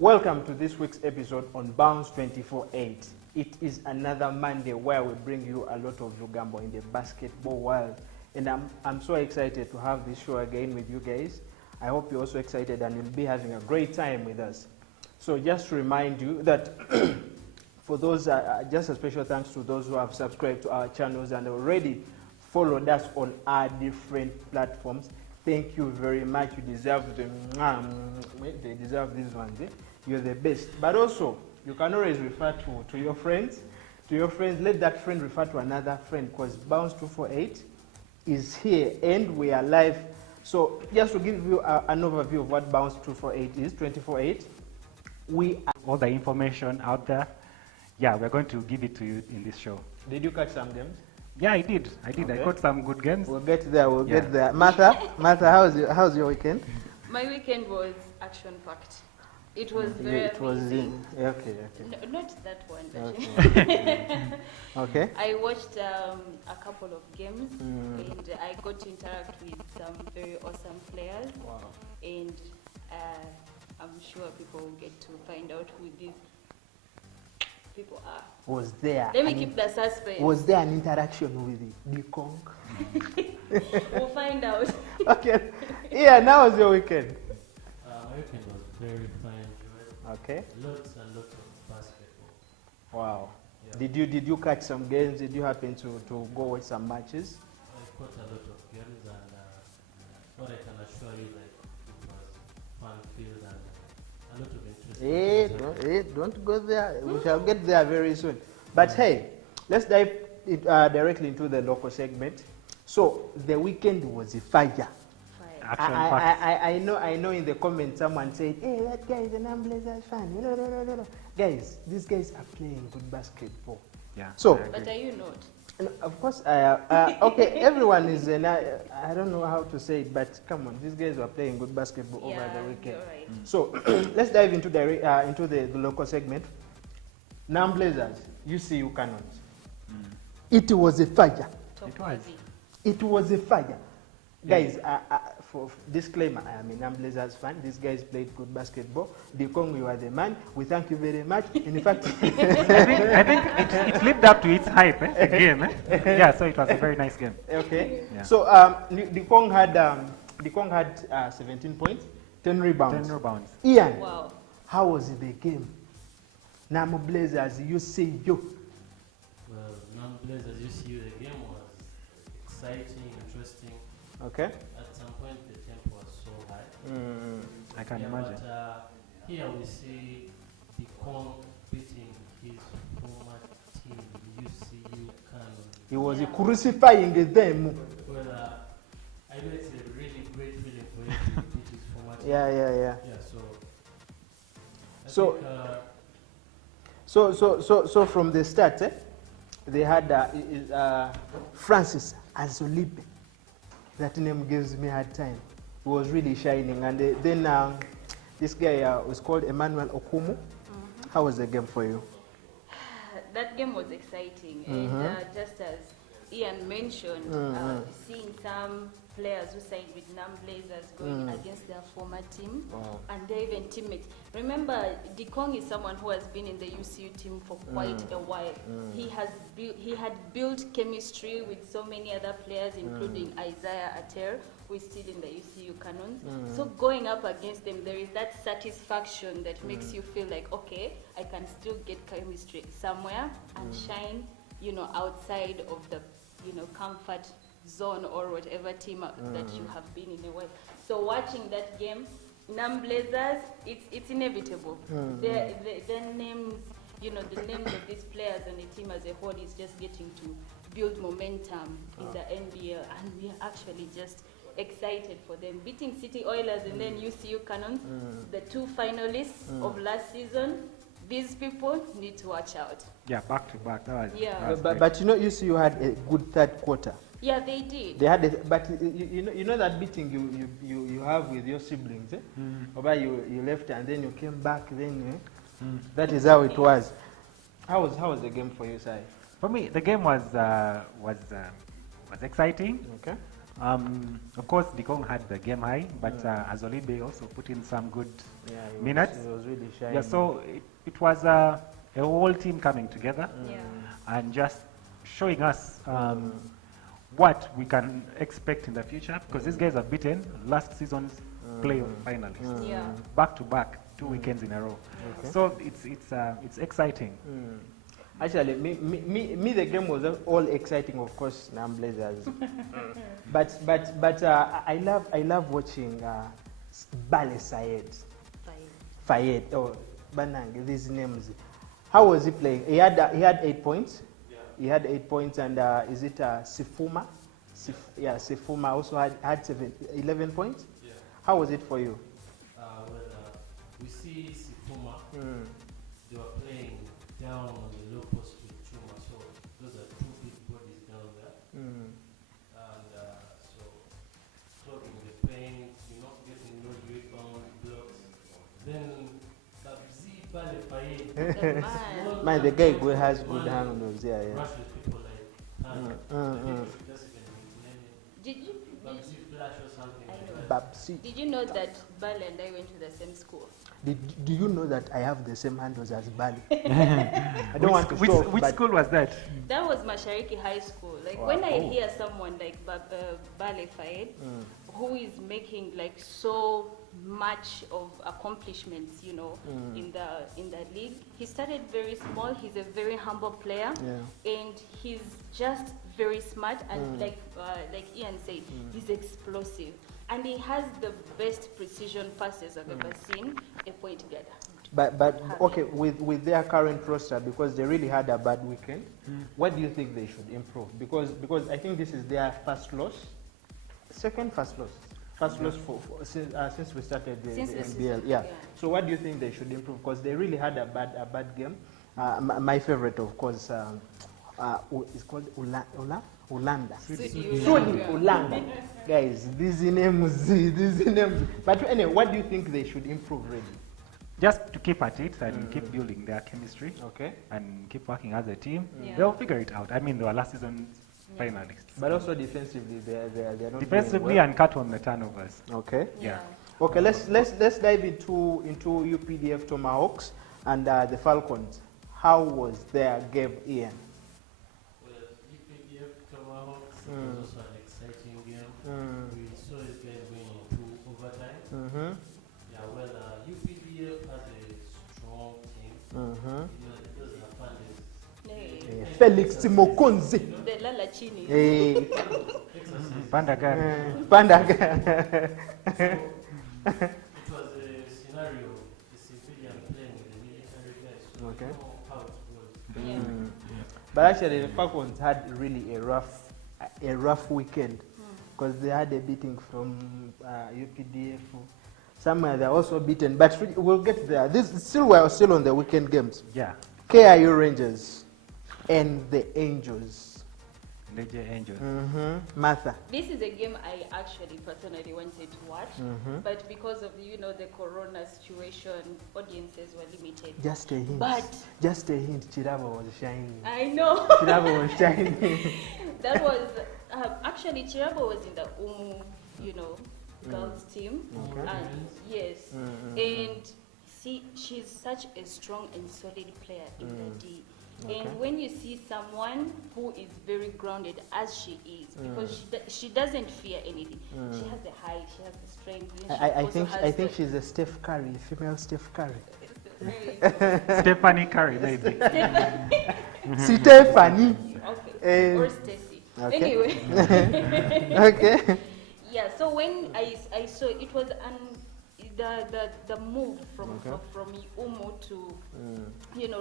Welcome to this week's episode on Bounce 24/8. It is another Monday where we bring you a lot of Uganda in the basketball world. And I'm so excited to have this show again with you guys. I hope you're also excited and you'll be having a great time with us. So just to remind you that for those, just a special thanks to those who have subscribed to our channels and already followed us on our different platforms. Thank you very much. You deserve them. They deserve these ones. You're the best. But also, you can always refer to your friends. To your friends, let that friend refer to another friend, because Bounce 248 is here and we are live. So just to give you an overview of what Bounce 248 is, 24/8, we are all the information out there. Yeah, we're going to give it to you in this show. Did you catch some games? Yeah, I did. Okay. I caught some good games. We'll get there. We'll get there. Martha, how's your weekend? My weekend was action-packed. It was very amazing. Okay. No, not that one. Okay. Okay. I watched a couple of games and I got to interact with some very awesome players. Wow. And I'm sure people will get to find out who these people are. Was there? Let me keep the suspense. Was there an interaction with the Kong? We'll find out. Okay. Yeah, now was your weekend? My weekend was very fine. Okay. Lots and lots of basketball. Wow. Yeah. Did you catch some games? Did you happen to go watch some matches? I caught a lot of games, and what I can assure you, like, it was fun-filled and a lot of interesting. Don't go there. We shall get there very soon. But hey, let's dive directly into the local segment. So the weekend was a fire. I know in the comments someone said, hey, that guy is an Blazers fan. Guys, these guys are playing good basketball. Yeah. So, But are you not? of course, okay, everyone is, I don't know how to say it, but come on, these guys were playing good basketball over the weekend. You're right. So, let's dive into the local segment. Blazers, UCU Cannons. It was a fire. It was a fire. Guys, for disclaimer, I am a Blazers fan. These guys played good basketball. The Kong, you are the man. We thank you very much. In fact, I think it lived up to its hype, the game. Yeah, so it was a very nice game. Okay. Yeah. So the Kong had 17 points, 10 rebounds. 10 rebounds. Ian, Wow. how was the game? Nam Blazers, UCU. Well, non-Blazers, you see, the game was exciting, interesting. Okay. At some point, the tempo was so high. I can imagine. But here we see the Kong beating his former team, UCU Canon. He was crucifying them. Well, I know it's a really great feeling for him to beat his former team. Yeah. Yeah, So- So from the start, they had Francis Azolipe. That name gives me a hard time. He was really shining. And then this guy was called Emmanuel Okumu. How was the game for you? That game was exciting, and just as Ian mentioned, seeing some players who signed with Blazers going against their former team, and they're even teammates. Remember, Dikong is someone who has been in the UCU team for quite a while. He had built chemistry with so many other players, including Isaiah Ater, who is still in the UCU Cannons. So going up against them, there is that satisfaction that makes you feel like, okay, I can still get chemistry somewhere and shine, outside of the, comfort zone or whatever team that you have been in a while. So watching that game, Blazers, it's inevitable. The names, the names of these players and the team as a whole is just getting to build momentum in the NBL, and we are actually just excited for them. Beating City Oilers and then UCU Cannons, the two finalists of last season. These people need to watch out. Yeah, back to back. That was But UCU had a good third quarter. Yeah, they did. They had, but you know that beating you have with your siblings, Whereby you left and then you came back. Then that is how it was. How was the game for you, Sai? For me, the game was exciting. Okay. Of course, Dikong had the game high, but Azolibe also put in some good Yeah, minutes. He was really shy. Yeah, so it was a whole team coming together Yeah. and just showing us what we can expect in the future, because these guys have beaten last season's playoff finalists, Yeah. back to back, 2 weekends in a row. Okay. So it's exciting. Actually, me, the game was all exciting, of course, Nam Blazers. but I love watching Bale Sayed, Fayed, or Banang. These names. How was he playing? He had 8 points. Yeah. He had 8 points, and is it Sifuma? Sifuma also had 11 points. Yeah. How was it for you? We see Sifuma, they were playing down on the low post with Chuma, so those are 2 big bodies down there. And so clogging the paint, you're not getting no rebound blocks. Then Babzi Bale Faye, The man. Man, the guy has good handles. Yeah. rushes people like just even name it. Did you? Babzi Flash or something I like know. that. Babsi. Did you know that Bale and I went to the same school? Do you know that I have the same handles as Bali? I don't want to show off, Which but school was that? That was Mashariki High School. Like Wow. when I hear someone like Bale Fayed, who is making like so much of accomplishments, you know, in the league. He started very small. He's a very humble player, and he's just very smart. And like Ian said, he's explosive, and he has the best precision passes I've ever seen a point guard. But okay, with their current roster, because they really had a bad weekend, what do you think they should improve? Because I think this is their second first loss since we started the Since the NBL. season, Yeah. yeah. So what do you think they should improve? Because they really had a bad game. My favorite, of course, is called Ulanda. Sudi Ulanda. Guys, these names. But anyway, what do you think they should improve really? Just to keep at it and keep building their chemistry Okay. and keep working as a team. Yeah. They'll figure it out. I mean, they were last season finalists. But also defensively, they're not Defensively doing well. and cut on the turnovers. Okay. Yeah. Okay, let's dive into UPDF Tomahawks and the Falcons. How was their game, Ian? Well, UPDF Tomahawks was also an exciting game. We saw this game going into overtime. Yeah, well, UPDF has a strong team. You know, those are funded. Felix Timokonzi. The Lala Chini. Pandagan. Pandaga. It was a scenario of the civilian playing with the military guys, so Okay. you know how it goes. Yeah. But actually, the Falcons had really a rough weekend because they had a beating from UPDF. Somewhere they're also beaten, but we'll get there. We're still on the weekend games. Yeah. KIU Rangers and the Angels. Leger Angels. Martha. This is a game I actually personally wanted to watch, but because of the corona situation, audiences were limited. Just a hint. But Just a hint. Chirabo was shining. I know Chirabo was shining. that was actually Chirabo was in the girls team, Okay. and yes, and see, she's such a strong and solid player in the D. Okay. And when you see someone who is very grounded as she is, because she doesn't fear anything. She has the height, she has the strength. And she I think she's a Steph Curry, female Steph Curry. Stephanie Curry, maybe. Stephanie. Okay. Or Stacy. Okay. Anyway. Okay. Yeah. So when I saw it was the move from Umu to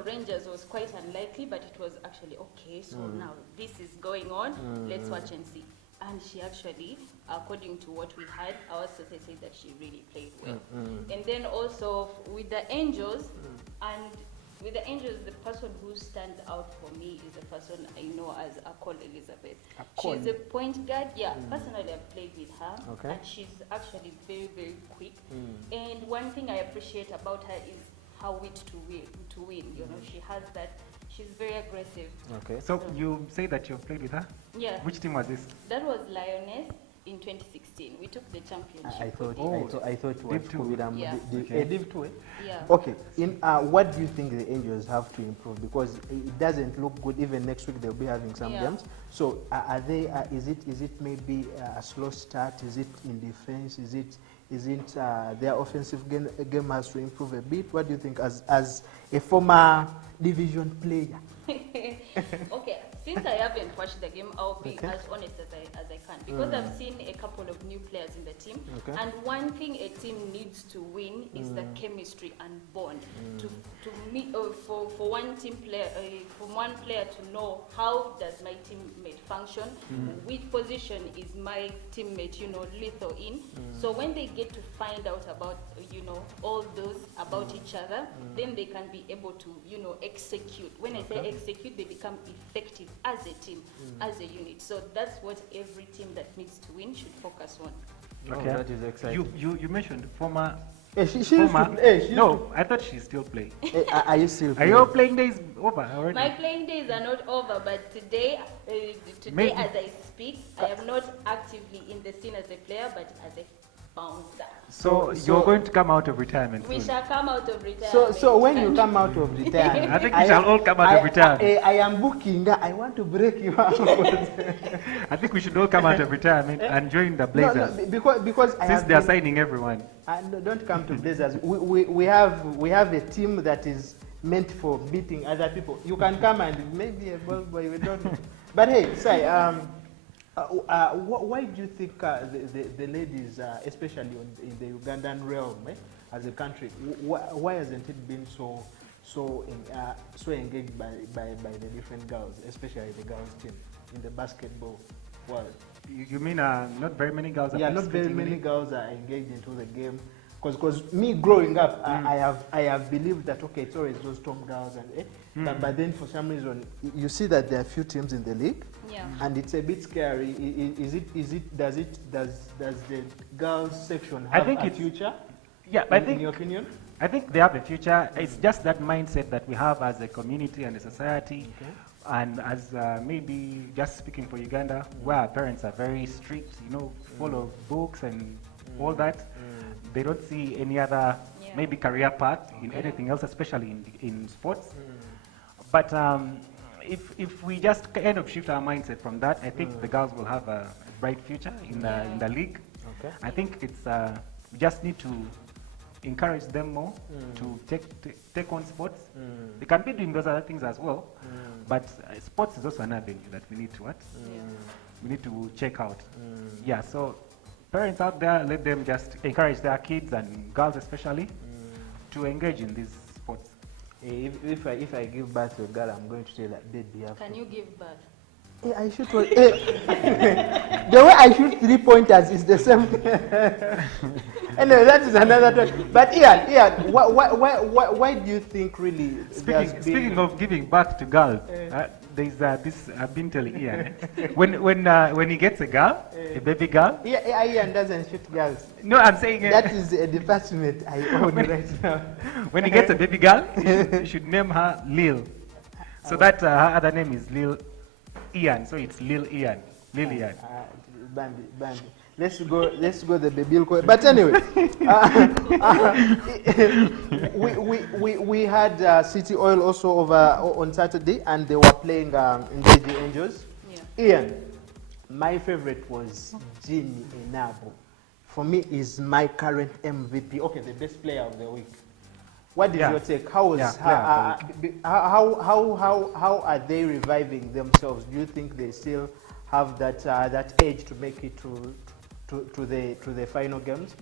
Rangers was quite unlikely, but it was actually okay. So now this is going on. Let's watch and see. And she actually, according to what we had, our sources say that she really played well. And then also with the Angels, the person who stands out for me is the person I know as Akol Elizabeth. Akol. She's a point guard. Yeah, personally I've played with her, Okay. and she's actually very, very quick. And one thing I appreciate about her is her wit to win. She has that. She's very aggressive. Okay. So you say that you've played with her? Yeah. Which team was this? That was Lioness in 2016. We took the championship. I thought with it. I thought it was Div 2. Kubiram. Yeah. Div 2, eh? Yeah. Okay. In what do you think the Angels have to improve? Because it doesn't look good. Even next week they'll be having some Yeah. games. So are they? Is it maybe a slow start? Is it in defense? Is it their offensive game has to improve a bit? What do you think as a former division player? Okay, since I haven't watched the game, I'll be Okay. as honest as I can, because I've seen a couple of new players in the team, Okay. and one thing a team needs to win is the chemistry and bond. To meet for one team player, for one player to know how does my teammate function, which position is my teammate, lethal in. So when they get to find out about all those about each other, then they can be able to execute. When I say execute, they become effective as a team, as a unit. So that's what every team that needs to win should focus on. Okay. Oh, that is exciting. You mentioned former. Hey, she used to former play. She used no, I thought she's still playing. to, are you still Are playing? your playing days over already? My playing days are not over, but today Maybe- as I speak, I am not actively in the scene as a player, but as a bouncer. So So- you're going to come out of retirement We soon. shall come out of retirement. So when you come out of retirement, I think we shall all come out of retirement. I am booking. I want to break you out. I think we should all come out of retirement and join the Blazers. because I Since have they are been- signing everyone. no, don't come to Blazers. We have a team that is meant for beating other people. You can come and maybe a ball boy. We don't know. But hey, Sai, why do you think the ladies, especially in the Ugandan realm, as a country, why hasn't it been so engaged by the different girls, especially the girls team in the basketball world? You mean not very many girls are Yeah, not very participating in many it? girls are engaged into the game. Because me growing up, I have believed that okay, it's always those top girls and but then for some reason you see that there are few teams in the league, Yeah. and it's a bit scary. Does the girls section I have think a it's- future? Yeah, I in think your opinion? I think they have a future. It's just that mindset that we have as a community and a society, and as maybe just speaking for Uganda, where our parents are very strict, full of books and all that. They don't see any other Yeah. maybe career path in anything else, especially in sports. But if we just kind of shift our mindset from that, I think the girls will have a bright future in the league. Okay. I think it's we just need to encourage them more to take on sports. They can be doing those other things as well, but sports is also an avenue that we need to we need to check out. Yeah, so parents out there, let them just encourage their kids and girls especially to engage in these sports. If I give birth to a girl, I'm going to say that baby have Can you give birth? I shoot the way I shoot 3-pointers is the same. Anyway, that is another topic. But Ian, why do you think really? Speaking of giving birth to girls, there's this I've been telling Ian. When he gets a girl, a baby girl. Yeah, Ian doesn't shoot girls. No, I'm saying That is a department I own right now. when he gets a baby girl, you should name her Lil. So that her other name is Lil Ian. So it's Lil Ian. Lil Ian. Bambi. Let's go the baby. But anyway, we had City Oil also over on Saturday, and they were playing in the Angels. Yeah. Ian, my favorite was Ginny Enabo. For me, is my current MVP. Okay, the best player of the week. What is your take? How was how are they reviving themselves? Do you think they still have that edge to make it to the final games?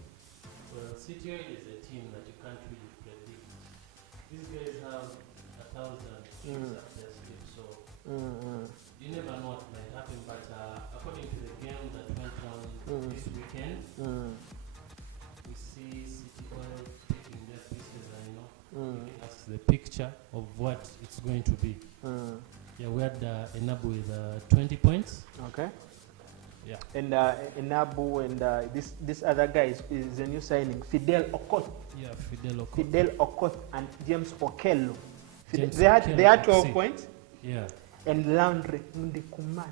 Well, City Oil is a team that you can't really predict. These guys have 1,000 shoots up their sleeve, so you never know what might happen. But according to the game that went on this weekend, we see City Oil taking their pieces and giving us the picture of what it's going to be. Yeah, we had Enabu with 20 points. Okay. Yeah. And Enabu and this other guy is a new signing, Fidel Okoth. Yeah, Fidel Okoth. Fidel Okoth and James Okello. James They had 12 Okello. points. Yeah. And Landry Ndikumana.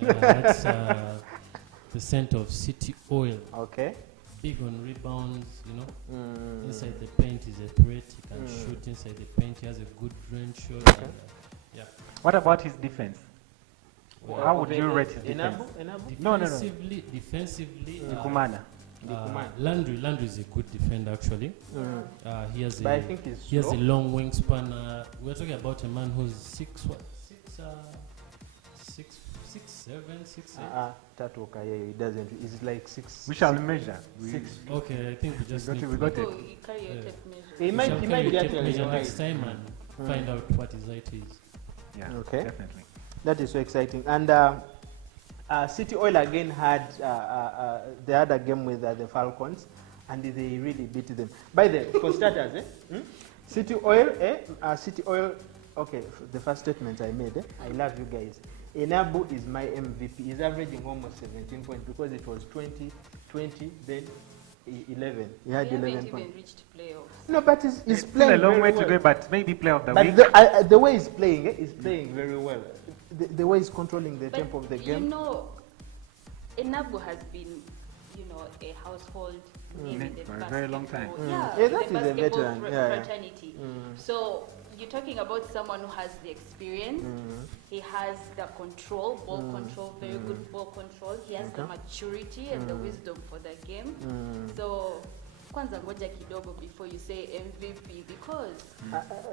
Yeah, that's the center of City Oil. Okay. Big on rebounds, Inside the paint is a threat. He can shoot inside the paint. He has a good range shot. Okay. And, yeah. What about his defense? Well, How would you rate his defense? Enabu? No. Defensively, Kumana. Landry is a good defender actually. He has But I think he's he has a slow. long wingspan. We're talking about a man who's 6'7", 6'8". Tatoka, he doesn't. He's like 6. We shall measure. Okay, I think we just need we to got it. Oh, you carry your tape measure. He we might shall be carry a tape actually measure right. next time and find out what his height is. Yeah, Okay. definitely. That is so exciting. And City Oil again had they had a game with the Falcons, and they really beat them. By the for starters, City Oil, City Oil. Okay, the first statement I made. I love you guys. Enabu is my MVP. He's averaging almost 17 points because it was 20, then 11. He had We 11 haven't points. even reached playoffs. No, but he's It's playing still a long very way well. to go, but maybe player of the But week. the way he's playing very well. The way he's controlling the tempo of the game. You know, Enabu has been, a household name in the For a very long basketball- time. Yeah, Yeah, in that the is a basketball veteran. Yeah. fraternity. So you're talking about someone who has the experience. He has the control, ball control, very good ball control. He has the maturity and the wisdom for the game. So kwanza ngoja kidogo before you say MVP because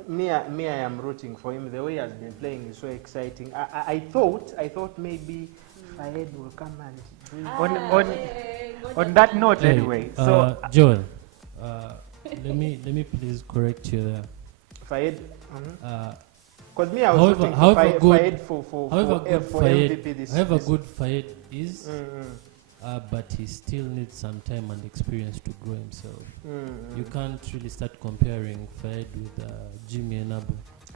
Me, I am rooting for him. The way he has been playing is so exciting. I thought maybe Fayed will come and On that note, anyway. So Joel, let me please correct you there. Fayed. Uh, Because me, I was However- rooting however for good- Fayed for Fayed, MVP this however this- good Fayed is, Mm, but he still needs some time and experience to grow himself. mm. You can't really start comparing Fayed with Jimmy Enabu.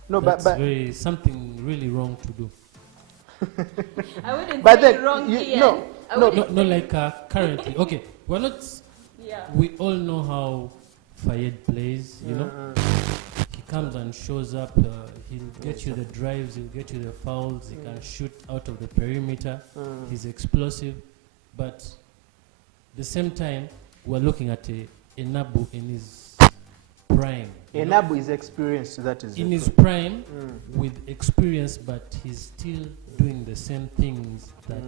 No, That's but very something really wrong to do. I wouldn't But say then wrong, you- Ian. no, I no, wouldn't No, say- like currently. Okay, we're not. Yeah. We all know how Fayed plays. You know, he comes and shows up. He'll get you the drives. He'll get you the fouls. He can shoot out of the perimeter. He's explosive, but the same time we're looking at Enabu in his prime. you know? Enabu is experienced. That is In it. his prime, with experience, but he's still doing the same things that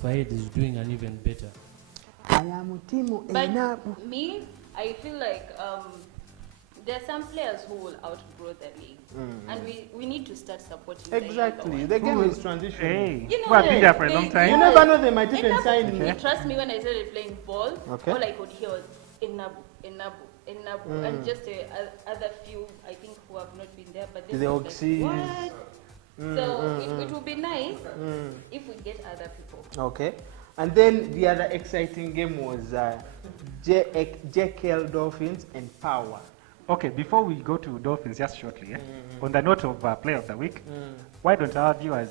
Fayed is doing, and even better. I am Timo But Enabu. me, I feel like there are some players who will outgrow the league, and we need to start supporting Exactly. the The game Who- is transitioning. Hey, You know, who have been there for a they- long time. You never know, they might even Enabu- sign you me. trust me, when I started playing ball, Okay. all I could hear was Enabu, and just other few, I think, who have not been there, but The they Oxys. what? So it would be nice if we get other people. Okay. And then the other exciting game was JKL Dolphins and Power. Okay, before we go to Dolphins, just shortly, on the note of player of the week, why don't our viewers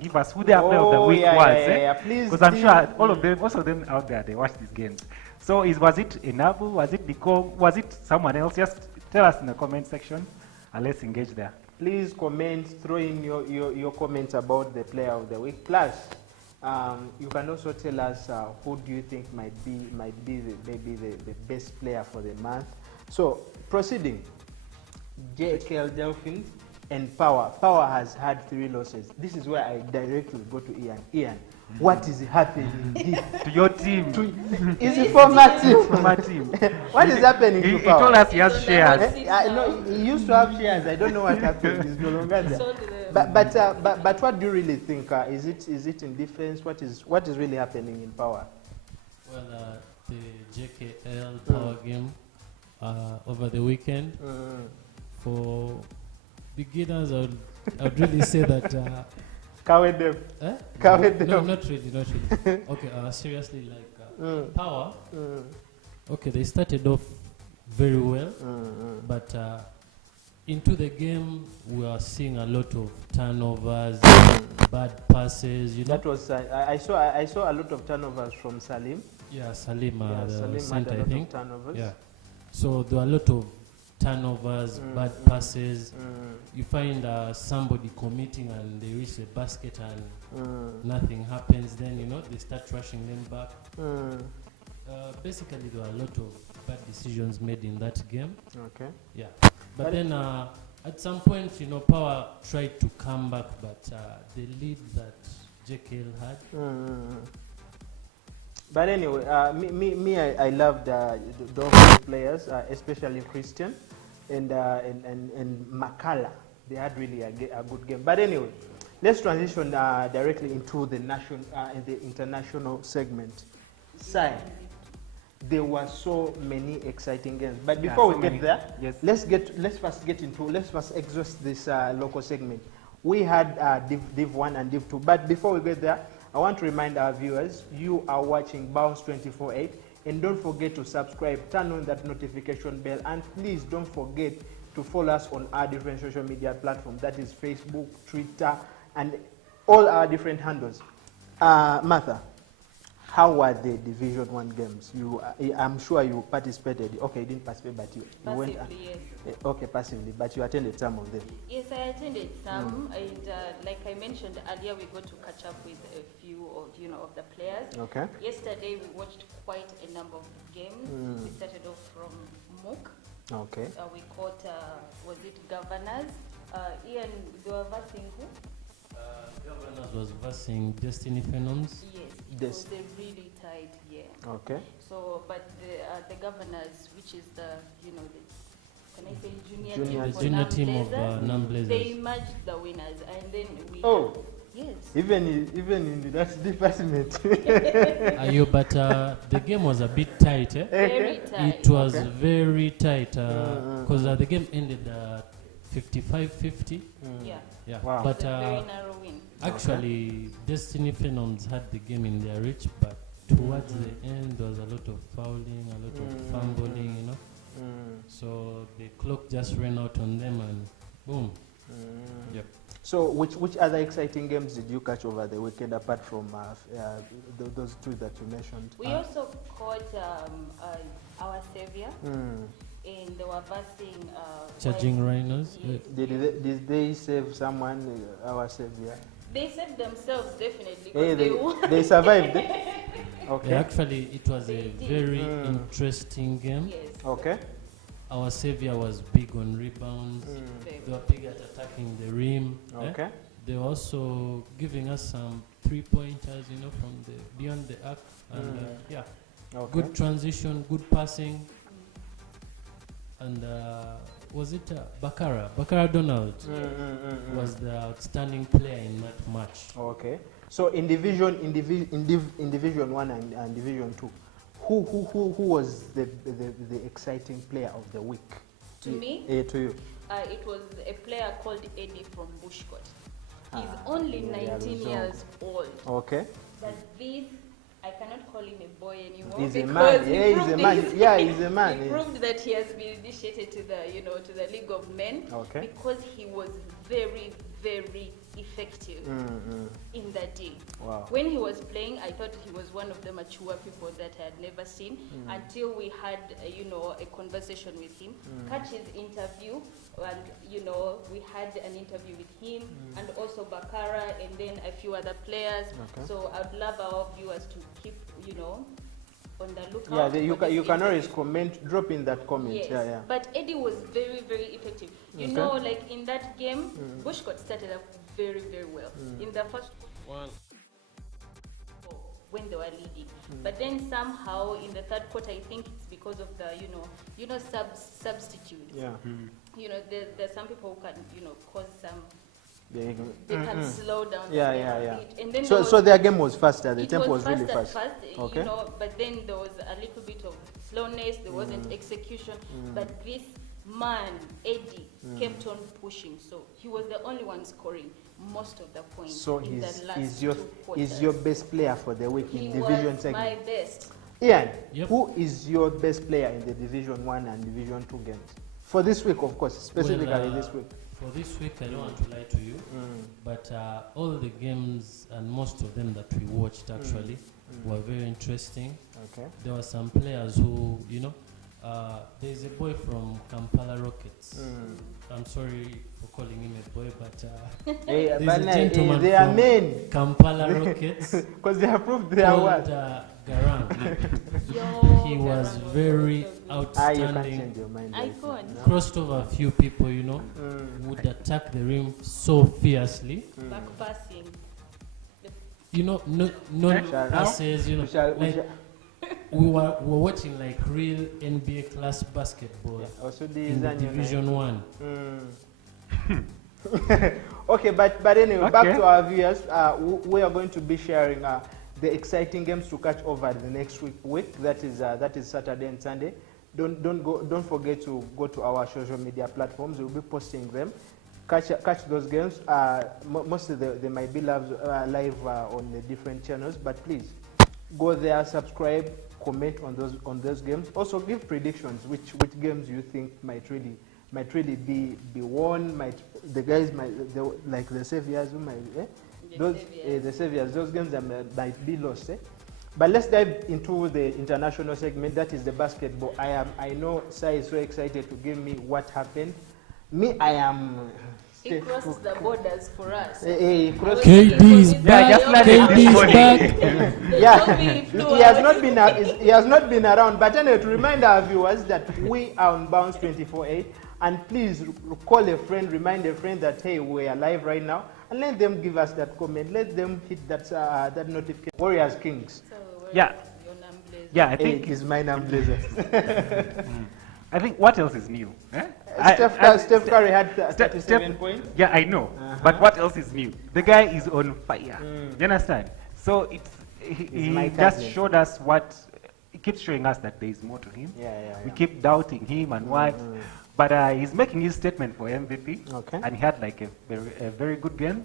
give us who their player of the week was? Yeah. Please. Because I'm sure most of them out there, they watch these games. So was it Enabu? Was it Nico? Was it someone else? Just tell us in the comment section and let's engage there. Please comment, throw in your comments about the player of the week. Plus, you can also tell us who do you think might be the best player for the month. So proceeding, JKL Dolphins and Power. Power has had 3 losses. This is where I directly go to Ian. Ian, what is happening here? To your team. Is it for my team? From our team. What is happening He to told Power? us he has shares. I know he used to have shares. I don't know what happened. He's no longer there. So do the- But what do you really think? Is it in defense? What is really happening in Power? Well, the JKL Power game over the weekend, for beginners, I would really say that. Cover them. Eh? Cover No, them. not really. Okay, seriously, like Power. Okay, they started off very well, but into the game we are seeing a lot of turnovers, bad passes. You know. That was I saw a lot of turnovers from Salim. Yeah, Salim, Yeah, the Salim had center, a I lot think. of turnovers. Yeah. So there are a lot of turnovers, bad passes. You find somebody committing and they reach the basket and nothing happens. Then they start rushing them back. Basically, there were a lot of bad decisions made in that game. Okay. Yeah, but then at some point, Power tried to come back, but the lead that JKL had. But anyway, I loved those players, especially Christian and Makala. They had really a good game. But anyway, let's transition directly into the international segment. Sai, there were so many exciting games. But before we get there, let's first exhaust this local segment. We had Div 1 and Div 2. But before we get there, I want to remind our viewers, you are watching Bounce 24/8, and don't forget to subscribe, turn on that notification bell, and please don't forget to follow us on our different social media platforms. That is Facebook, Twitter, and all our different handles. Martha, how were the Division 1 games? I'm sure you participated. Okay, you didn't participate, but you went. Passively, yes. Okay, passively, but you attended some of them. Yes, I attended some, and like I mentioned earlier, we got to catch up with a few of the players. Okay. Yesterday, we watched quite a number of games. We started off from Mook. Okay. We caught, was it Governors? Ian, they were versing who? Governors was versing Destiny Phenoms. Yes, it was a really tight game. Okay. So, but the Governors, which is the, can I say junior Junior team of for Nam Blazers. they emerged the winners, and then we. Oh. Yes. Even in that department. But the game was a bit tight. Very tight. It was very tight because the game ended 55-50. Yeah. Yeah. Wow. But Very narrow win. actually, Destiny Phenoms had the game in their reach, but towards the end there was a lot of fouling, a lot of fumbling, So the clock just ran out on them, and boom. Yep. So, which other exciting games did you catch over the weekend apart from those two that you mentioned? We also caught our savior, and they were versing. Charging Rhinos. Yes. Did they save someone? Our savior. They saved themselves definitely. Hey, They won. they survived. Okay. Actually, it was a They did. very interesting game. Yes. Okay. Our savior was big on rebounds. Very. They were big at attacking the rim. Okay. They were also giving us some 3-pointers, from the beyond the arc, and Okay. good transition, good passing, and was it Bakara Donald was the outstanding player in that match. Okay. So in Division 1 and Division 2, who was the exciting player of the week? To me? To you. It was a player called Eddie from Bushcourt. He's only 19 years old. Okay. But this, I cannot call him a boy anymore. He's a because man. he Yeah, he's proved a man. his- Yeah, he's a man. He proved that he has been initiated to the League of Men. Okay. Because he was very, very effective in that day. Wow. When he was playing, I thought he was one of the mature people that I had never seen until we had, a conversation with him. Catch his interview, and we had an interview with him and also Bakara and then a few other players. Okay. So I'd love our viewers to keep, on the lookout. Yeah, you for this can always interview. comment, drop in that comment. Yes, Yeah. but Eddie was very, very effective. Okay. Like in that game, Bushcourt started up very, very well. In the first One. when they were leading, but then somehow in the third quarter, I think it's because of the substitutes. Yeah. There's some people who can cause some. They Can slow down. Yeah, the yeah, game a yeah. bit. And then So their game was faster. The it tempo was was really fast fast. at first, Okay. but then there was a little bit of slowness. There wasn't execution, but this man Eddie kept on pushing. So he was the only one scoring most of the points. So in he's the last your two quarters. is your best player for the week He in Division was segment. my best. Ian, Yep. who is your best player in the Division 1 and Division 2 games? For this week, of course, specifically this week. For this week, I don't want to lie to you, but all the games and most of them that we watched actually were very interesting. Okay. There were some players who, There's a boy from Kampala Rockets. I'm sorry for calling him a boy, but there's a gentleman they are from men. Kampala Rockets Because they have proved they are called what? Garang. He was very You can't outstanding. change your mind. right now. Icon. Crossed over a few people, you know, would attack the rim so fiercely. Back passing. You know, no Shall- passes, you know. We shall- we Like, shall- we were watching like real NBA class basketball Also, in the Division 1. Okay, but anyway, Okay. back to our viewers. We are going to be sharing the exciting games to catch over the next week. That is Saturday and Sunday. Don't forget to go to our social media platforms. We'll be posting them. Catch those games. Mostly they might be live on the different channels, but please go there, subscribe, comment on those games. Also give predictions which games you think might really be won. The guys like the saviors who might the saviors, those games that might be lost. But let's dive into the international segment. That is the basketball. I know Sai is so excited to give me what happened. Me, I am. It crosses the borders for us. KD is back. just like KD this is morning. back. Yeah, he has not been around. But anyway, to remind our viewers that we are on Bounce 24/8, and please call a friend, remind a friend that hey, we are live right now, and let them give us that comment. Let them hit that notification. Warriors Kings. So where Yeah. is your number? Yeah, I think Is my name Blazers. I think what else is new? Eh? Steph Curry had 37 Steph- points. Yeah, I know. But what else is new? The guy is on fire. You understand? So he my just cousin. showed us what. He keeps showing us that there is more to him. Yeah. We keep doubting him and what. But he's making his statement for MVP. Okay. And he had like a very good game.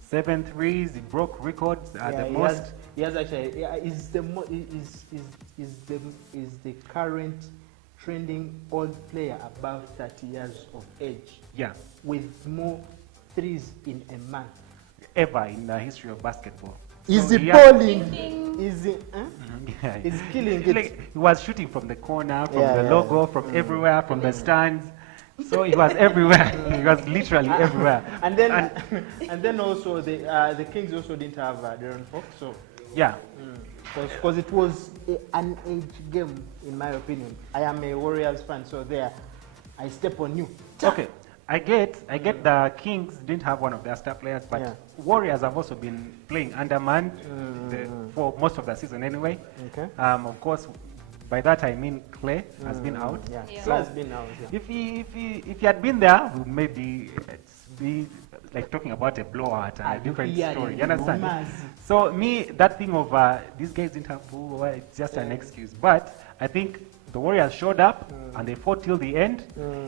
7 threes. He broke records. The most. He has actually. Yeah, is the current trending old player above 30 years of age Yeah. with more threes in a month. Ever in the history of basketball. Is So he he had- bowling? Ding. Is he? Yeah. He's killing it. Like, he was shooting from the corner, from Yeah, the yeah. logo, from everywhere, from the stands. So he was everywhere. He was literally everywhere. And then, and then also the Kings also didn't have Darren Fox. So Yeah. because it was an age game, in my opinion. I am a Warriors fan, so there, I step on you. Okay. I get the Kings didn't have one of their star players, but Yeah. Warriors have also been playing undermanned for most of the season anyway. Okay. Of course, by that I mean Clay has been out. Yeah, Yeah. so has been out. Yeah. If he had been there, we would maybe be like talking about a blowout and a different Yeah, story. You yeah, understand? rumors. So me, that thing of these guys didn't have boo, well, it's just an excuse. But I think the Warriors showed up and they fought till the end.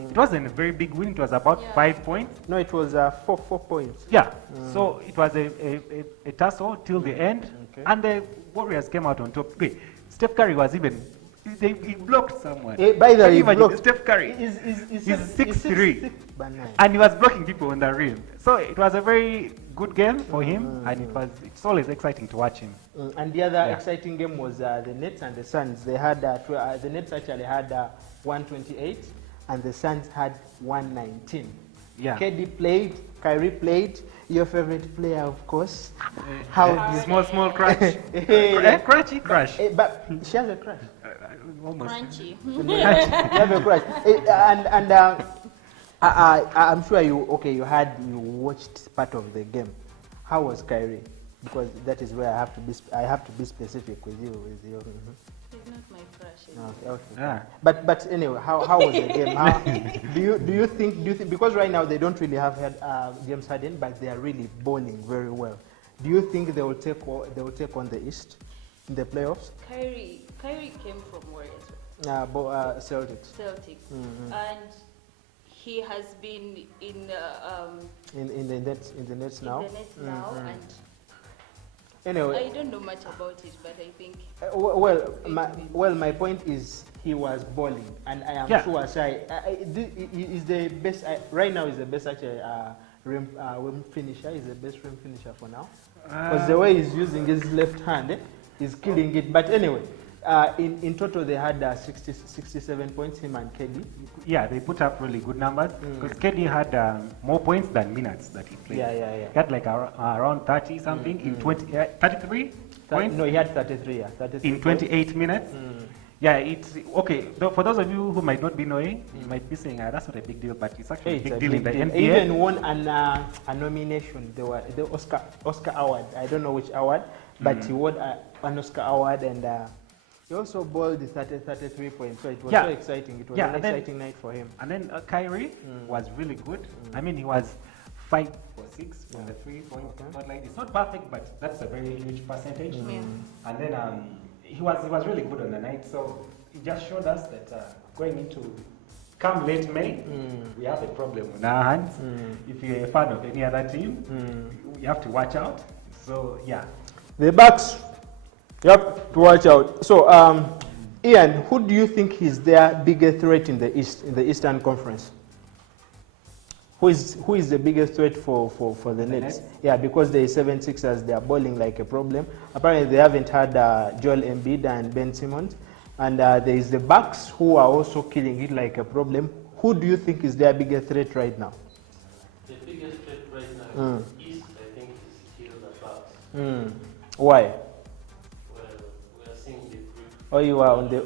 It wasn't a very big win. It was about 5 points. No, it was 4 points. Yeah. So it was a tussle till the end, Okay. and the Warriors came out on top. Wait, Steph Curry was even. He blocked someone. By the Can way, you he imagine blocked. Steph Curry? He's He's 6'3". 6'3". And he was blocking people on the rim. So it was a very good game for him, and it's always exciting to watch him. And the other Yeah. exciting game was the Nets and the Suns. They had the Nets actually had 128, and the Suns had 119. Yeah. KD played, Kyrie played. Your favorite player, of course. How did Small crash. Crashy crash. but she has a crush. Almost. Crunchy. You have a crush. I'm sure you watched part of the game. How was Kyrie? Because that is where I have to be specific with you. He's not my crush. Okay. Yeah. But anyway, how was the game? Do you think because right now they don't really have James Harden, but they are really bowling very well. Do you think they will take on the East in the playoffs? Kyrie came from Warriors, Celtics. Celtics, and he has been in In the Nets now. the Nets now, and Anyway, I don't know much about it, but I think my point is he was bowling, and I am sure Shai is the best right now. Is the best actually rim finisher. Is the best rim finisher for now because the way he's using his left hand, he's killing it. But anyway, In total, they had 67 points, him and KD. Yeah, they put up really good numbers because KD had more points than minutes that he played. Yeah. He had like around 30 something in 33 points. No, he had 33. Yeah, 33 in 28 minutes. Yeah, it's okay. For those of you who might not be knowing, you might be saying, that's not a big deal, but it's actually a big deal in the NBA. He even won a nomination. There were the Oscar award. I don't know which award, but he won an Oscar award, and he also bowled 33 points. So it was so exciting. It was an exciting night for him. And then Kyrie was really good. I mean, he was 5 for 6 from the 3-point line. It's not perfect, but that's a very huge percentage. And then he was really good on the night. So it just showed us that going into come late May, we have a problem on our hands. If you're a fan of any other team, you have to watch out. So yeah, the Bucks, you have to watch out. So Ian, who do you think is their biggest threat in the East, in the Eastern Conference? Who is the biggest threat for the Nets? Yeah, because the 76ers, they are bowling like a problem. Apparently, they haven't had Joel Embiid and Ben Simmons. And there is the Bucks, who are also killing it like a problem. Who do you think is their biggest threat right now? The biggest threat right now in the East, I think, is still the Bucks. Why? Well, we are seeing the group. Oh, you are on the...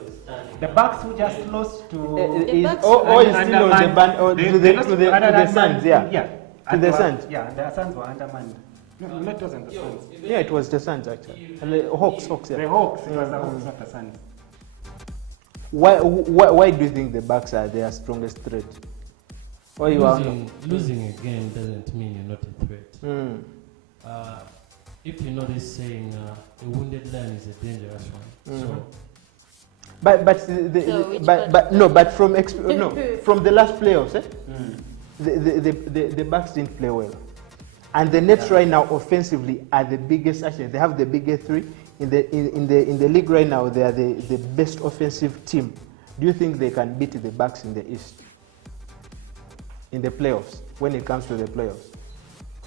The Bucks who just lost to... is still on the band, to the Suns, yeah. To the Suns. Yeah, the Suns were undermanned. No, it wasn't the Suns. Yeah, it was the Suns, actually. And the Hawks, yeah. The Hawks, it was the Hawks, not the Suns. Why do you think the Bucks are their strongest threat? Losing again doesn't mean you're not a threat. If you know this saying, a wounded lion is a dangerous one. So, but from from the last playoffs, the Bucks didn't play well, and the Nets right now offensively are the biggest. Actually, they have the biggest three in the league right now. They are the best offensive team. Do you think they can beat the Bucks in the East in the playoffs? When it comes to the playoffs,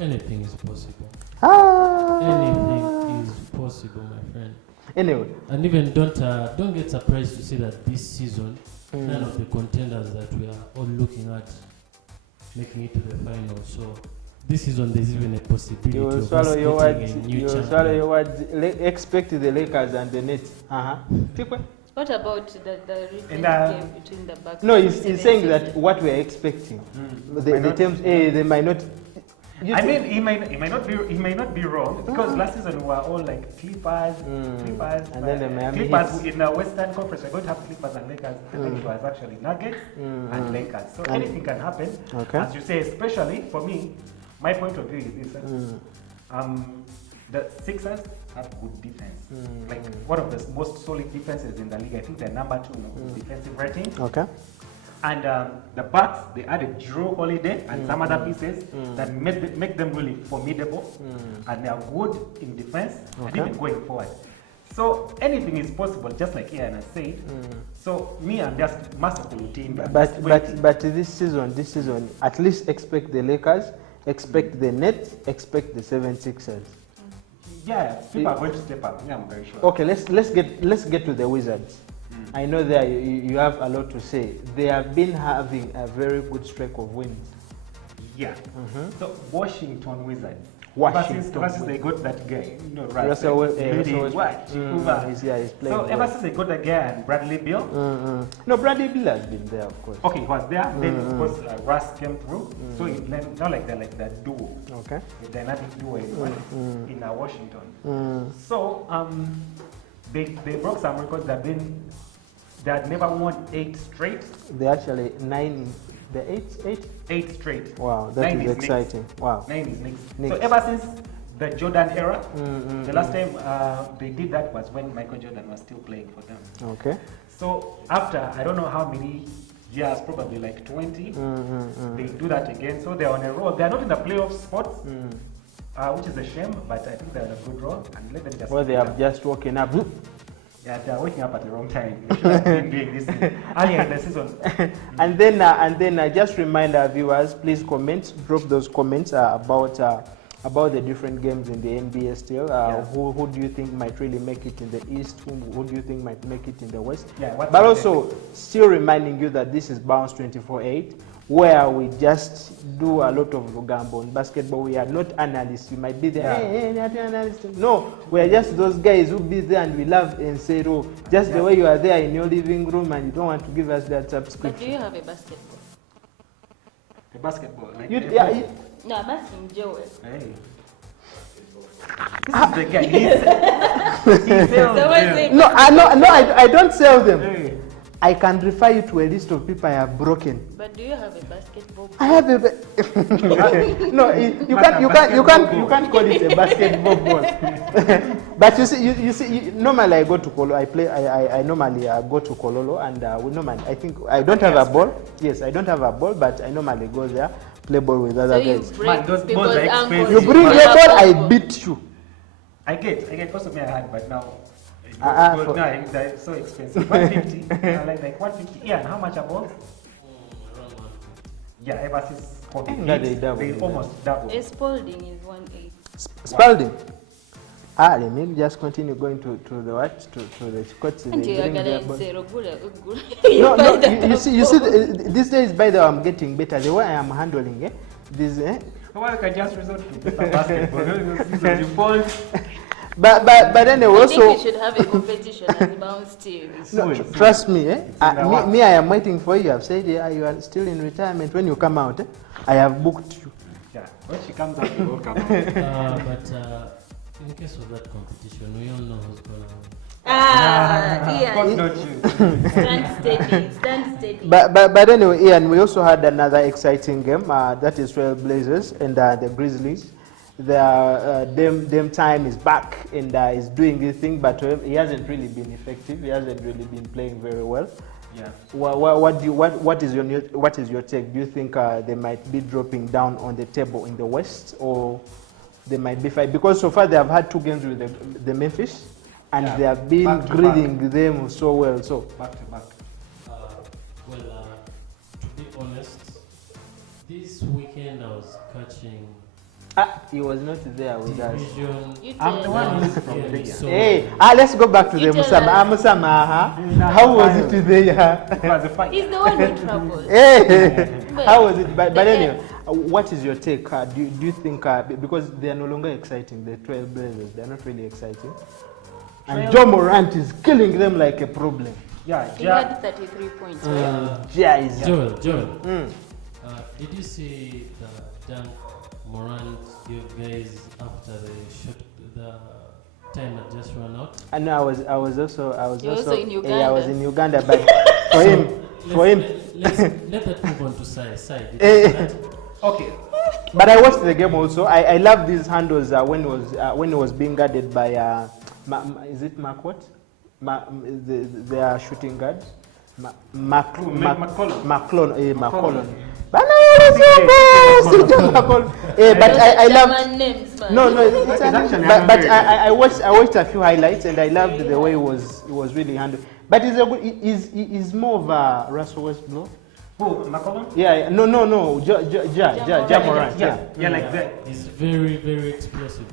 anything is possible. Anything is possible, my friend. Anyway, and even don't get surprised to see that this season, none of the contenders that we are all looking at making it to the final. So this season, there's even a possibility of us getting a new champion. Swallow your words. Expect the Lakers and the Nets. What about the recent game between the Bucks? No, he's saying that what we are expecting. The teams, they might not. I mean, he might not be wrong because last season we were all like Clippers, and then the Miami Clippers in the Western Conference. We're going to have Clippers and Lakers. I think it was actually Nuggets and Lakers. So anything can happen. As you say, especially for me, my point of view is this: the Sixers have good defense, like one of the most solid defenses in the league. I think they're number 2 in defensive rating. Okay. And the Bucks, they added Drew Holiday and some other pieces that make them really formidable, and they are good in defense and even going forward. So anything is possible, just like Ian has said. So me, I'm just masterful team. But this season, at least expect the Lakers, expect the Nets, expect the 76ers. Yeah, people are going to step up. Yeah, I'm very sure. Okay, let's get to the Wizards. I know there you have a lot to say. They have been having a very good streak of wins. Yeah. So Washington Wizards. Ever since they got that guy, Russell he's playing. So ever since they got that guy and Bradley Beal. No, Bradley Beal has been there, of course. Okay, he was there. Then of course Russ came through. So it not like that duo. Okay. The dynamic duo in Washington. So they broke some records. They had never won 8 straight. They actually 9. The 8 straight. Wow, that is exciting. Wow. 9 is next. So ever since the Jordan era, the last time they did that was when Michael Jordan was still playing for them. Okay. So after I don't know how many years, probably like 20, they do that again. So they're on a roll. They're not in the playoff spots, which is a shame, but I think they're on a good roll. And let them just. Well, they have just woken up. Yeah, they're waking up at the wrong time. They should have been doing this earlier in the season. And then just remind our viewers, please drop those comments about about the different games in the NBA still. Who do you think might really make it in the East? Who do you think might make it in the West? Yeah, but also, still reminding you that this is Bounce 24/8, where we just do a lot of Lugambo in basketball. We are not analysts. You might be there, hey, not analysts. No, we are just those guys who be there and we love and say, oh, just the way you are there in your living room and you don't want to give us that subscription. But do you have a basketball? A basketball? Like no, I'm asking Joel. Hey. This is the guy. He sells them. No, I don't sell them. Hey. I can refer you to a list of people I have broken. But do you have a basketball? I have a no. You can't call it a basketball ball. But you see, normally I go to Kololo. I normally go to Kololo, and we normally I think I don't have a ball. Yes, I don't have a ball, but I normally go there, play ball with other guys. Those balls are expensive. You bring your ball, I beat you. I get also me I had, but now. No, they're so expensive. 150. like 150. Yeah, and how much a ball? Around 150. Yeah, ever since COVID, they almost double. A Spalding is 1.8. Spalding. Let me just continue going to the what to the courts. No, you see, these days, by the way, I'm getting better. The way I am handling this. Well, I can just resort to basketball. But anyway, I also think we should have a competition as Bounce teams. No, trust me, me, I am waiting for you. I've said you are still in retirement. When you come out, I have booked you. Yeah, when she comes out, you will come out. But in case of that competition, we all know who's gonna win. Ian. Not you. Stand steady. But anyway, Ian, we also had another exciting game. That is Trailblazers and the Grizzlies. Them time is back and is doing this thing, but he hasn't really been effective. He hasn't really been playing very well. Yeah. What is your take? Do you think they might be dropping down on the table in the West, or they might be fighting? Because so far they have had 2 games with the Memphis, and they have been grilling them so well. So back to back. To be honest, this weekend I was catching. He was not there with us. I'm the one who's from there. Hey, let's go back to the Musama. How was it today? It was a fight. He's the one who troubles. Hey, how was it? But anyway, what is your take? Do you think, because they are no longer exciting, the Trailblazers, they are not really exciting. And John Morant is killing them like a problem. Yeah, he had 33 points. Joel, did you see the dunk Morant gave guys after the time had just run out? And I was also in Uganda. I was in Uganda, but for him. Let that move on to side. Okay. But I watched the game also. I love these handles when it was being guarded by is it Mark what? Their shooting guard. McCollum. But I love names, man. No, it's actually. But I watched a few highlights and I loved the way it was really handled. But is more of a Russell Westbrook. Who, McCollum? Yeah, no, Ja Morant. Yeah, like that. He's very, very explosive.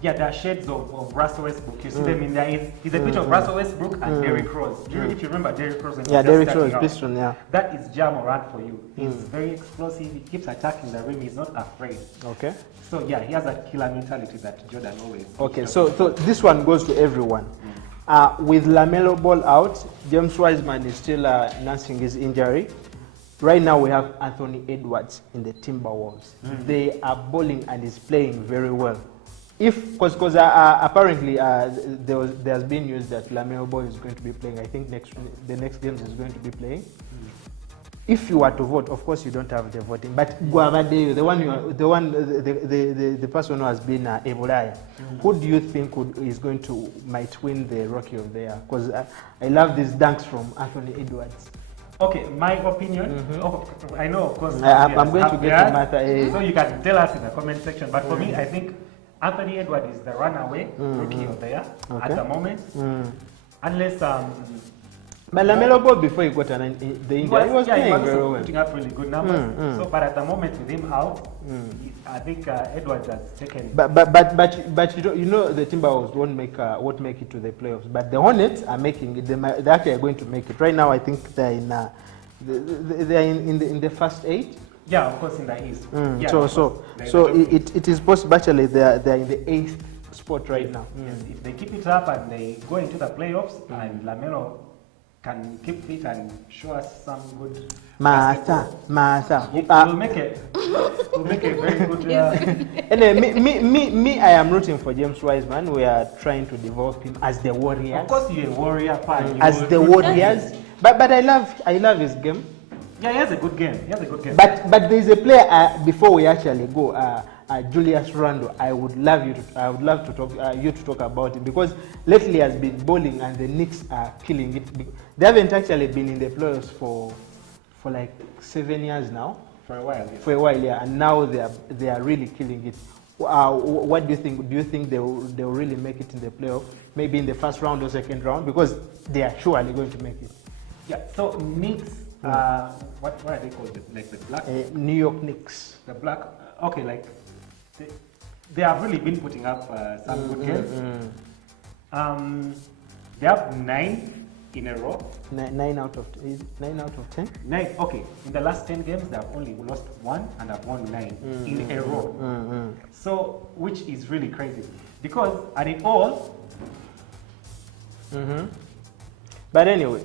Yeah, there are shades of Russell Westbrook. You see them in there. He's a bit of Russell Westbrook and Derrick Rose. If you remember Derrick Rose. Derrick Rose, Piston, That is Ja Morant for you. He's very explosive. He keeps attacking the rim. He's not afraid. Okay. So yeah, he has a killer mentality that Jordan always. Okay, so this one goes to everyone. With LaMelo Ball out, James Wiseman is still nursing his injury. Right now we have Anthony Edwards in the Timberwolves. They are balling and is playing very well. Because apparently there has been news that LaMelo Ball is going to be playing. I think the next games is going to be playing. If you were to vote, of course you don't have the voting, but Guavadeo, the person who has been Ebolaya, who do you think might win the Rookie of the Year? Because I love these dunks from Anthony Edwards. Okay, my opinion. I know, of course. I'm going to get to Martha. So you can tell us in the comment section. But for me, I think Anthony Edwards is the runaway Rookie of the Year at the moment. Unless But Lamelo Ball, before he got the injury, he was playing very well. Putting up really good numbers. So, but at the moment with him out, I think Edwards has taken. But you know the Timberwolves won't make it to the playoffs. But the Hornets are making it. They actually are going to make it. Right now, I think they're in the first 8. Yeah, of course, in the East. Yeah, so it is possible. Actually, they're in the 8th spot right now. Yes, if they keep it up and they go into the playoffs, and Lamelo can keep fit and show us some good. Martha. We'll make a very good. I am rooting for James Wiseman. We are trying to develop him as the Warriors. Of course, you're a Warrior fan. As the Warriors, but I love his game. Yeah, he has a good game. But there is a player before we actually go. Julius Randle, I would love to talk about it, because lately he has been bowling and the Knicks are killing it. They haven't actually been in the playoffs for like 7 years now. For a while, yes. For a while, yeah, and now they are really killing it. What do you think? Do you think they will really make it in the playoff? Maybe in the first round or second round, because they are surely going to make it. Yeah. So Knicks, what are they called? Like the black? New York Knicks. The black. Okay, like. They have really been putting up some good games. They have 9 in a row. 9 out of 10. 9. Okay. In the last 10 games, they have only lost 1 and have won 9 in a row. So, which is really crazy, because and it all. But anyway.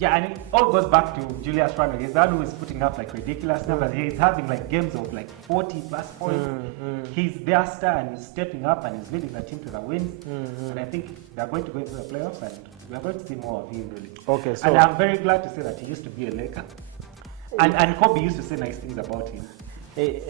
Yeah, and it all goes back to Julius Randle. He's the one who is putting up like ridiculous numbers. He's having like games of like 40 plus points. He's their star and he's stepping up and he's leading the team to the wins. And I think they're going to go into the playoffs and we're going to see more of him really. Okay, so and I'm very glad to say that he used to be a Laker. And Kobe used to say nice things about him.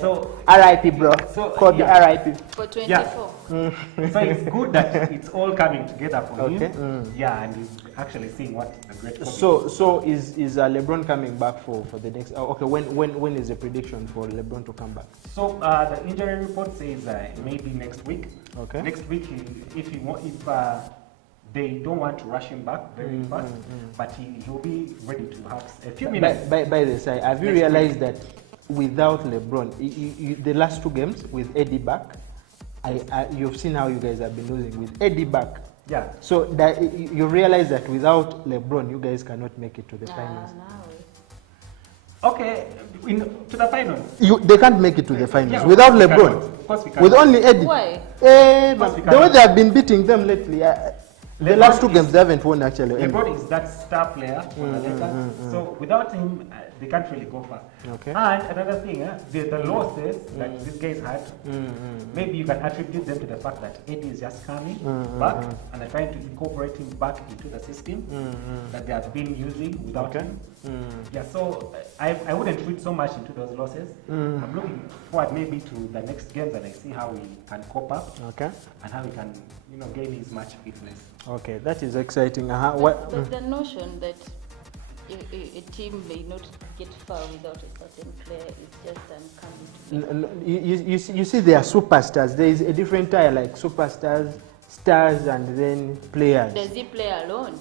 So R.I.P. bro. So Kobe, R.I.P. For 24. Yeah. So it's good that it's all coming together for him. Yeah, and he's actually seeing what a great Kobe. So is Lebron coming back for the next? Okay, when is the prediction for Lebron to come back? So the injury report says maybe next week. Okay. Next week, if they don't want to rush him back very fast, but he'll be ready to have a few minutes. By the side, have you realized that without LeBron, the last 2 games with Eddie back, you've seen how you guys have been losing with Eddie back. Yeah. So that you realize that without LeBron, you guys cannot make it to the finals. Okay, to the finals. They can't make it to the finals Yeah, without of LeBron. Of course we With only Eddie. Why? The way they have been beating them lately. The last 2 games they haven't won actually. LeBron is that star player for the Lakers. So without him, they can't really go far. Okay. And another thing, the losses that these guys had, maybe you can attribute them to the fact that Eddie is just coming back and they're trying to incorporate him back into the system that they have been using without him. Yeah, so I wouldn't read so much into those losses. I'm looking forward maybe to the next games and I see how we can cope up and how we can gain his match fitness. Okay, that is exciting. But the notion that a team may not get far without a certain player is just uncanny to me. You see, they are superstars. There is a different tier, like superstars, stars, and then players. Does he play alone?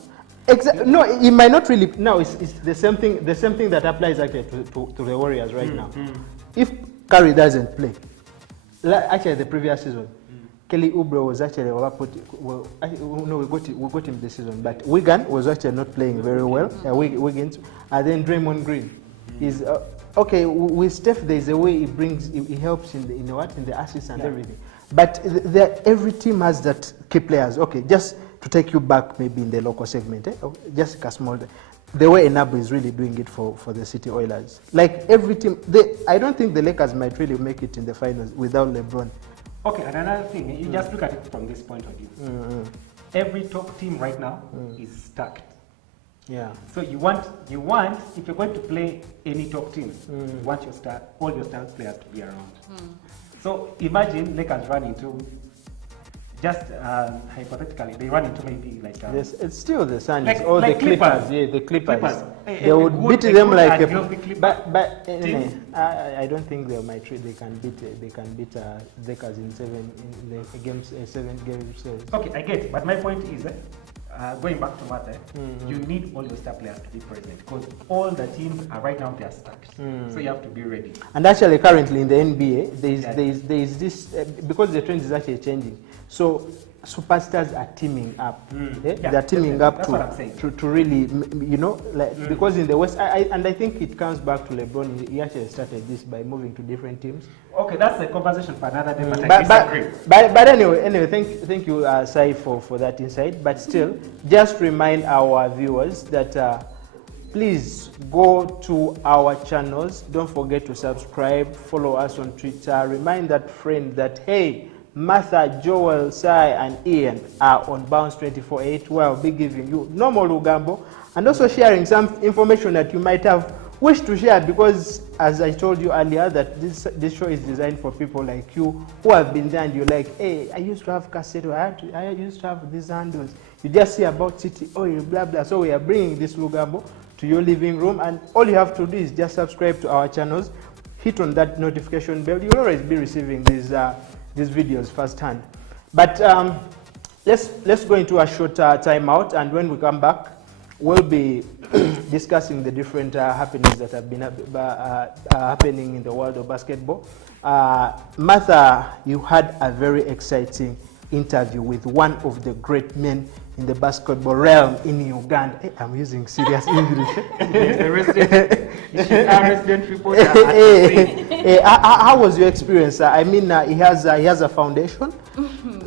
No, it might not really. No, it's the same thing. The same thing that applies actually to the Warriors right now. If Curry doesn't play, actually the previous season, Kelly Oubre was actually we got him this season, but Wigan was actually not playing very well. Wiggins, and then Draymond Green is okay with Steph. There is a way he helps in the assists and everything. But every team has that key players. Okay, just to take you back, maybe in the local segment, just a small. The way Enabu is really doing it for the City Oilers. Like every team, I don't think the Lakers might really make it in the finals without LeBron. Okay, and another thing, you just look at it from this point of view. Every top team right now is stacked. Yeah. So you want, if you're going to play any top team, you want all your star players to be around. So imagine Lakers run into, just hypothetically, they run into maybe like yes, it's still the Suns the Clippers. Yeah, the Clippers. They would beat them like but I don't think they might. They can beat Lakers in 7 games series. Okay, I get it. But my point is, going back to Martha, you need all your star players to be present because all the teams are right now they are stacked. So you have to be ready. And actually, currently in the NBA, there is this because the trend is actually changing. So superstars are teaming up. They're teaming up to really, you know, like because in the West, and I think it comes back to Lebron. He actually started this by moving to different teams. Okay, that's a conversation for another day. But anyway, thank you, Sai, for that insight. But still, just remind our viewers that please go to our channels. Don't forget to subscribe. Follow us on Twitter. Remind that friend that hey, Martha, Joel, Sai, and Ian are on Bounce 24/8, where I'll be giving you normal Lugambo and also sharing some information that you might have wished to share because, as I told you earlier, that this show is designed for people like you who have been there and you're like, hey, I used to have cassette, I used to have these handles. You just hear about City Oil, blah, blah. So we are bringing this Lugambo to your living room, and all you have to do is just subscribe to our channels, hit on that notification bell. You'll always be receiving these videos firsthand. But let's go into a short timeout, and when we come back, we'll be discussing the different happenings that have been happening in the world of basketball. Martha, you had a very exciting interview with one of the great men in the basketball realm in Uganda. Hey, I'm using serious English. The resident reporter. How was your experience? I mean, he has a foundation,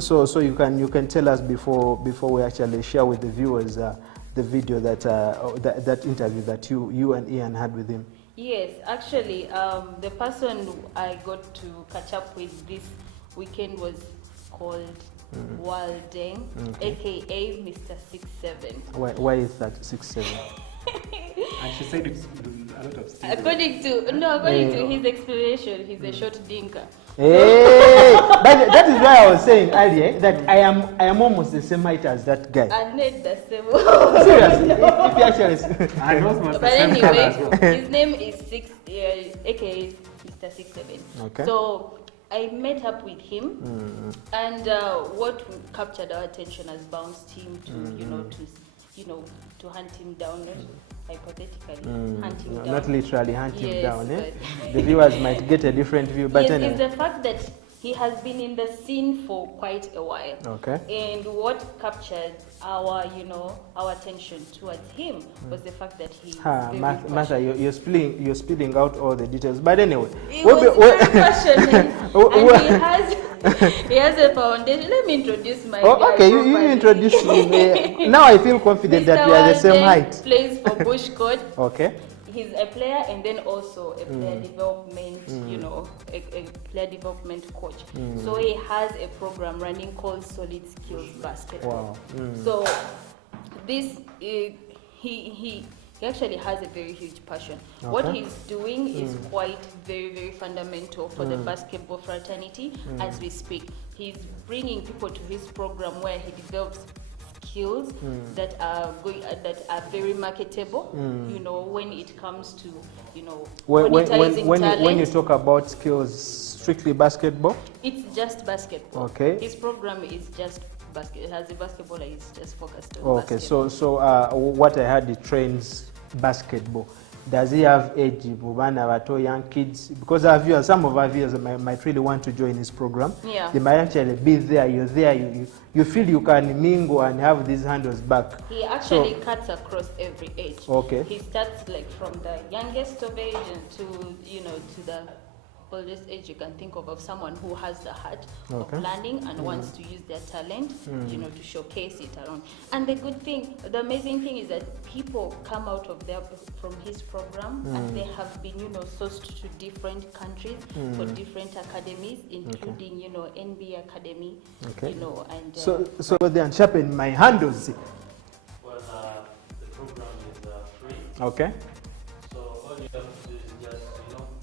so you can tell us before we actually share with the viewers the video that interview that you and Ian had with him. Yes, actually, the person I got to catch up with this weekend was called Waldeng, aka Mr. 67. Why is that 67? And she said it's a lot of steam. According to his explanation, he's a short dinker. Hey, that is why I was saying earlier that I am almost the same height as that guy. And not the same. Seriously, if you actually. I was not. But anyway, his name is aka Mr. 67. Okay. So I met up with him, and what captured our attention as Bounce team to hunt him down, hypothetically hunt him down. Not literally hunt him down. But the viewers might get a different view, but yes, anyway. it's the fact that he has been in the scene for quite a while. Okay. And what captured our attention towards him was the fact that he. Martha, you're spilling out all the details. But anyway, he was very passionate, and he has a foundation. Let me introduce my guy. Okay, you introduce me. Now I feel confident that we are the same height. Plays for Bushcourt. Okay. He's a player and then also a player development, a player development coach. So he has a program running called Solid Skills Basketball. Wow. So this he actually has a very huge passion. Okay. What he's doing is quite very, very fundamental for the basketball fraternity as we speak. He's bringing people to his program where he develops skills that are very marketable. When it comes to monetizing talent. When you talk about skills, strictly basketball. It's just basketball. Okay. His program is just basketball. As a basketballer, it's just focused on basketball. Okay, so what I heard, he trains basketball. Does he have age, young kids? Because some of our viewers might really want to join his program. Yeah. They might actually be there. You're there. You feel you can mingle and have these handles back. He actually cuts across every age. Okay. He starts like from the youngest of age and to the oldest age you can think of someone who has the heart of learning and wants to use their talent, to showcase it around. And the amazing thing is that people come out of from his program and they have been, sourced to different countries for different academies, including, NBA Academy, and... So then sharpen my handles. Well, the program is free. Okay. So all you have to do is just,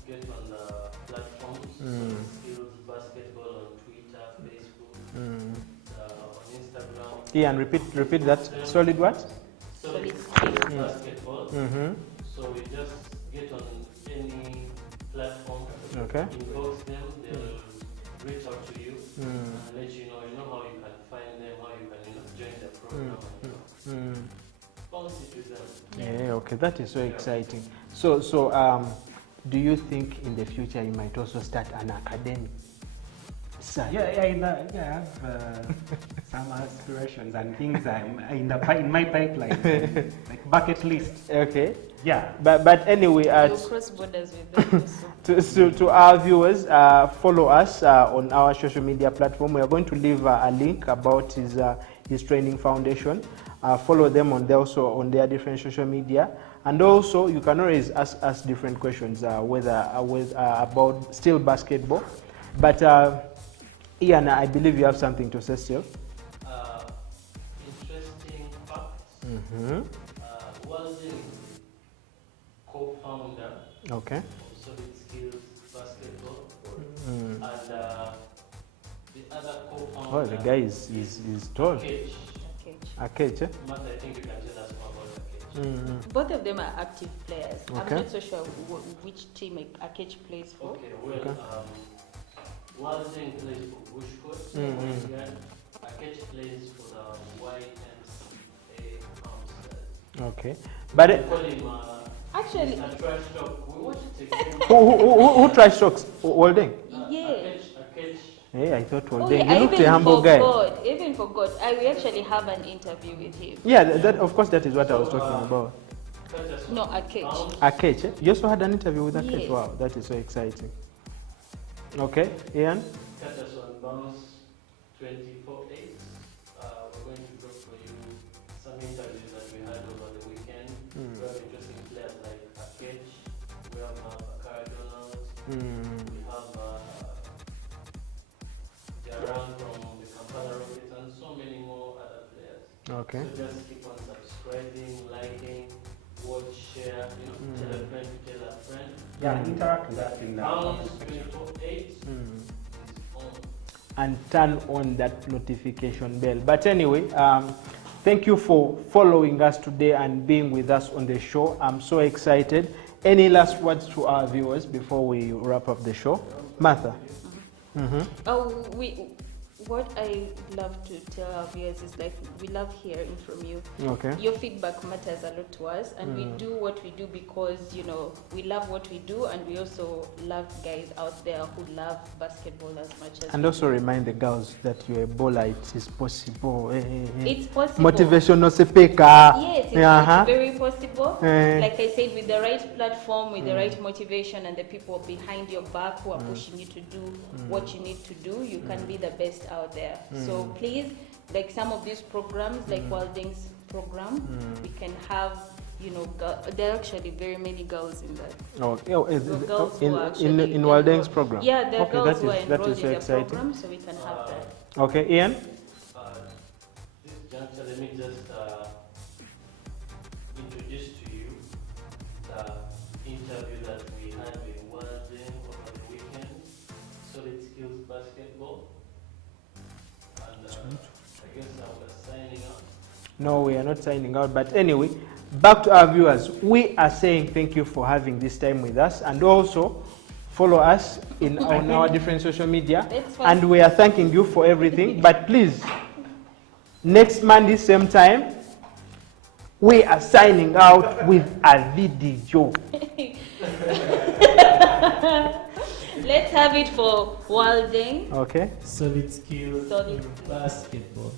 get on the platforms, Skills Basketball on Twitter, Facebook, on Instagram. Ian, repeat that. Solid what? Solid Skills Basketball. So we just get on any platform, inbox them, they'll reach out to you and let you know how you can find them, how you can join the program. bounce it with them. Yeah, okay, that is so exciting. So, do you think in the future you might also start an academy? Yeah, I have some aspirations and things in my pipeline, like bucket list. Okay. Yeah. But anyway, You cross borders with them also. to our viewers, follow us on our social media platform. We are going to leave a link about his training foundation. Follow them also on their different social media, and also you can always ask us different questions, whether about still basketball. But Ian, I believe you have something to say still. Interesting facts. Walden is co-founder Okay. of Solid Skills Basketball, and the other co-founder. Oh, the guy is tall. Akech. Akech, eh? Martha, I think you can tell us more about Akech. Both of them are active players. Okay. I'm not so sure which team Akech plays for. Okay, well, Okay. Walden plays for Bushcourt. Akech plays for the YMCA Amsterdam. Okay. But We call him Actually, a trash talk. We watch it again. who trash talks? Walden? yeah. Akech. Hey, I thought Oh, Walden. yeah, You looked a humble guy. Even forgot. We actually have an interview with him. Yeah, that of course that is what I was talking about. No, Akech. Akech, eh? You also had an interview with Akech. Yes. Wow, that is so exciting. Okay, Ian. Catch us on Bounce 24/8. We're going to drop for you some interviews that we had over the weekend. We have interesting players like Akech. We have Bakara Donald. We have Jaran from the Kampala Rockets and so many more other players. Okay. So just keep on subscribing, liking, watch, share, tell a friend to tell a friend. Yeah, interact with us in the Bounce comment section. 24/8 is on. And turn on that notification bell. But anyway, thank you for following us today and being with us on the show. I'm so excited. Any last words to our viewers before we wrap up the show? Martha? What I love to tell our viewers is like we love hearing from you. Okay. Your feedback matters a lot to us, and we do what we do because we love what we do, and we also love guys out there who love basketball as much as. And also remind the girls that you're a baller. It is possible. It's possible. Motivational sepeka. Yes, it's very possible. Like I said, with the right platform, with the right motivation, and the people behind your back who are pushing you to do what you need to do, you can be the best out there. So please, like some of these programs, like Walden's program, we can have, there are actually very many girls in that. In Walden's program? Yeah, there are Okay, girls who are that enrolled is in so the exciting. program, so we can have that. Okay, Ian? This juncture, let me just introduce to you the interview that we had with Walden over the weekend, Solid Skills Basketball. And I guess I was signing up. No, we are not signing out. But anyway, back to our viewers. We are saying thank you for having this time with us, and also follow us on our different social media. And we are thanking you for everything. But please, next Monday, same time, we are signing out with a video. Let's have it for Walden. Okay. Solid Skills Solid Basketball.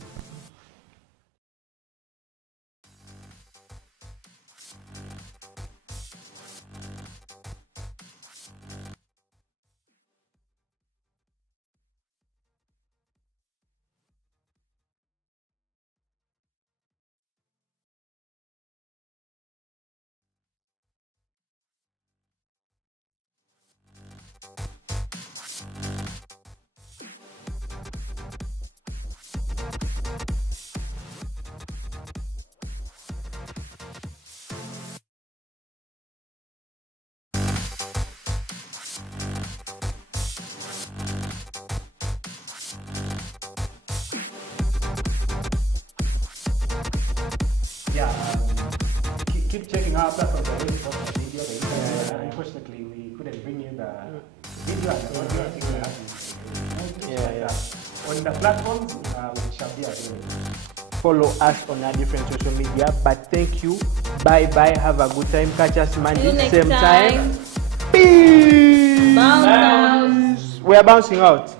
Keep checking our platforms. I will post the video. Unfortunately, we couldn't bring you the video and the audio. I think we have to. Yeah. On the platforms, we shall be available. follow us on our different social media. But thank you. Bye bye. Have a good time. Catch us See you Monday, next same time. time. Peace. Bounce. We are bouncing out.